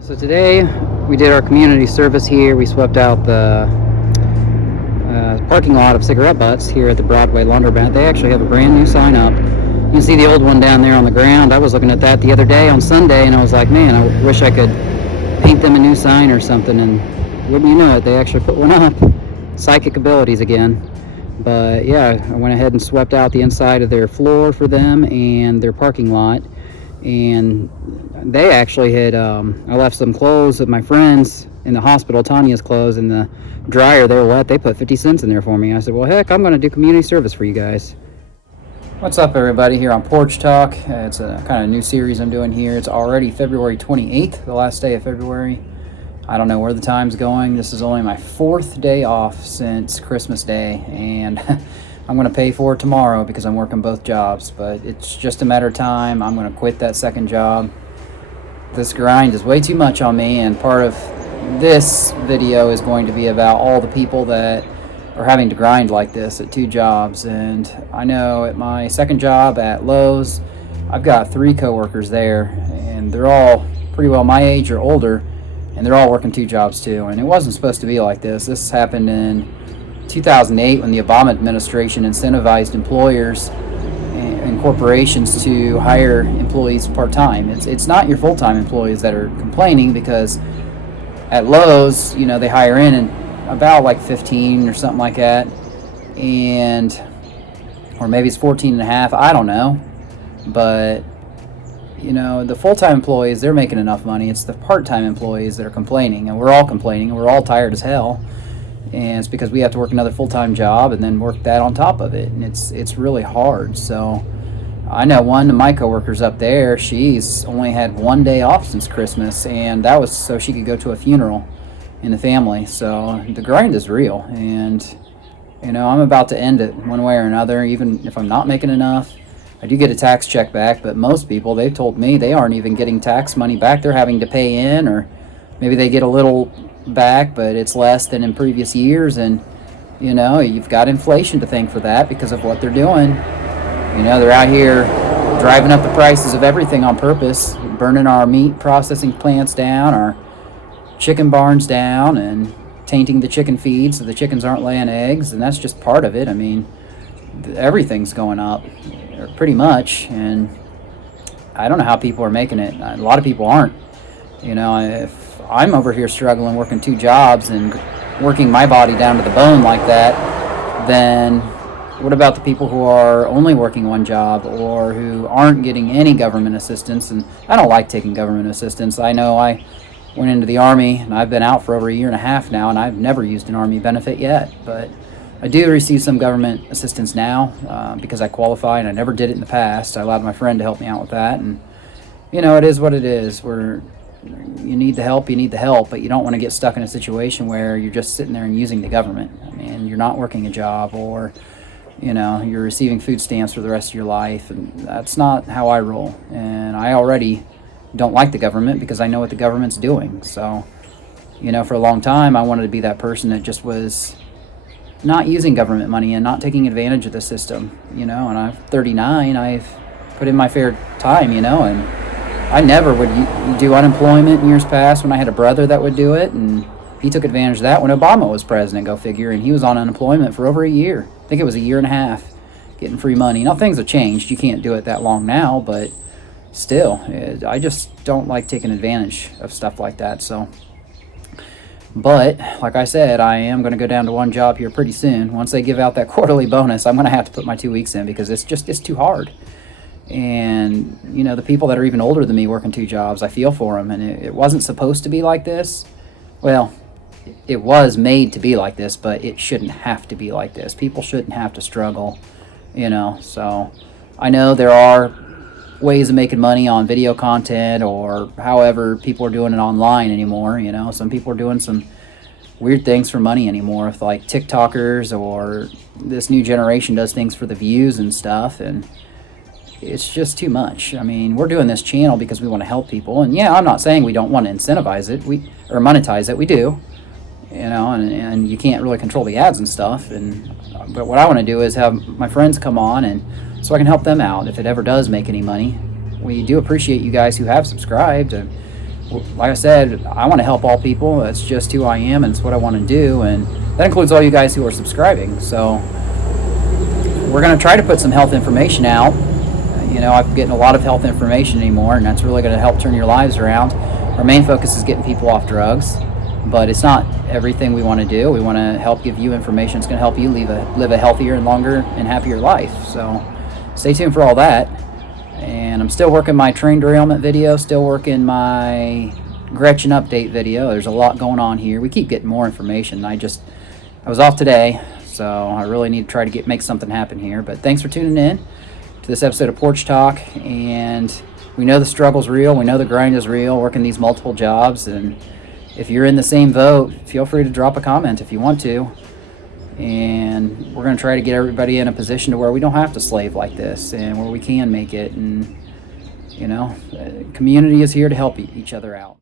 So today we did our community service here. We swept out the parking lot of Cigarette Butts here at the Broadway Laundromat. They actually have a brand new sign up. You can see the old one down there on the ground. I was looking at that the other day on Sunday and I was like, man, I wish I could paint them a new sign or something. And wouldn't you know it, they actually put one up. Psychic abilities again. But yeah, I went ahead and swept out the inside of their floor for them and their parking lot. And they actually had, I left some clothes of my friends in the hospital, Tanya's clothes, in the dryer. They were wet. They put 50 cents in there for me. I said, well, heck, I'm going to do community service for you guys. What's up, everybody, here on Porch Talk. It's a kind of new series I'm doing here. It's already February 28th, the last day of February. I don't know where the time's going. This is only my 4th day off since Christmas Day, and I'm going to pay for it tomorrow because I'm working both jobs, but it's just a matter of time. I'm going to quit that second job. This grind is way too much on me, and part of this video is going to be about all the people that are having to grind like this at 2 jobs. And I know at my second job at Lowe's, I've got 3 coworkers there, and they're all pretty well my age or older, and they're all working 2 jobs too. And it wasn't supposed to be like this. This happened in 2008 when the Obama administration incentivized employers and corporations to hire employees part-time. It's not your full-time employees that are complaining, because at Lowe's, you know, they hire in about like 15 or something like that, and or maybe it's 14 and a half, I don't know. But you know, the full-time employees, they're making enough money. It's the part-time employees that are complaining, and we're all complaining, and we're all tired as hell. And it's because we have to work another full-time job and then work that on top of it, and it's really hard. So I know one of my coworkers up there, she's only had 1 day off since Christmas, and that was so she could go to a funeral in the family. So the grind is real, and you know, I'm about to end it one way or another. Even if I'm not making enough, I do get a tax check back, but most people, they've told me they aren't even getting tax money back. They're having to pay in, or maybe they get a little back, but it's less than in previous years. And you know, you've got inflation to thank for that because of what they're doing. You know, they're out here driving up the prices of everything on purpose, burning our meat processing plants down, our chicken barns down, and tainting the chicken feed so the chickens aren't laying eggs. And that's just part of it. I mean, everything's going up pretty much, and I don't know how people are making it. A lot of people aren't. You know, if I'm over here struggling, working 2 jobs and working my body down to the bone like that, then what about the people who are only working 1 job, or who aren't getting any government assistance? And I don't like taking government assistance. I know I went into the Army, and I've been out for over 1.5 years now, and I've never used an Army benefit yet. But I do receive some government assistance now because I qualify, and I never did it in the past. I allowed my friend to help me out with that, and you know, it is what it is. You need the help, but you don't want to get stuck in a situation where you're just sitting there and using the government. I mean, you're not working a job, or you know, you're receiving food stamps for the rest of your life, and that's not how I roll. And I already don't like the government because I know what the government's doing. So, you know, for a long time, I wanted to be that person that just was not using government money and not taking advantage of the system, you know. And I'm 39, I've put in my fair time, you know, and I never would do unemployment in years past when I had a brother that would do it, and he took advantage of that when Obama was president, go figure, and he was on unemployment for over 1 year. I think it was 1.5 years, getting free money. Now, things have changed. You can't do it that long now, but still, I just don't like taking advantage of stuff like that. So, but like I said, I am going to go down to 1 job here pretty soon. Once they give out that quarterly bonus, I'm going to have to put my 2 weeks in because it's too hard. And you know, the people that are even older than me working 2 jobs, I feel for them. And it wasn't supposed to be like this. Well, it was made to be like this, but it shouldn't have to be like this. People shouldn't have to struggle, you know. So I know there are ways of making money on video content, or however people are doing it online anymore. You know, some people are doing some weird things for money anymore, with like TikTokers, or this new generation does things for the views and stuff, and it's just too much. I mean, we're doing this channel because we want to help people, and yeah, I'm not saying we don't want to incentivize it, or monetize it. We do, you know, and you can't really control the ads and stuff. But what I want to do is have my friends come on, and so I can help them out if it ever does make any money. We do appreciate you guys who have subscribed. like I said, I want to help all people. That's just who I am, and it's what I want to do, and that includes all you guys who are subscribing. So we're going to try to put some health information out. I'm getting a lot of health information anymore, and that's really going to help turn your lives around. Our main focus is getting people off drugs, but it's not everything we want to do. We want to help give you information that's going to help you live a healthier and longer and happier life. So stay tuned for all that. And I'm still working my train derailment video, still working my Gretchen update video. There's a lot going on here. We keep getting more information. I was off today, so I really need to try to make something happen here. But thanks for tuning in to this episode of Porch Talk. And we know the struggle's real. We know the grind is real, working these multiple jobs. And if you're in the same boat, feel free to drop a comment if you want to. And we're going to try to get everybody in a position to where we don't have to slave like this, and where we can make it. And community is here to help each other out.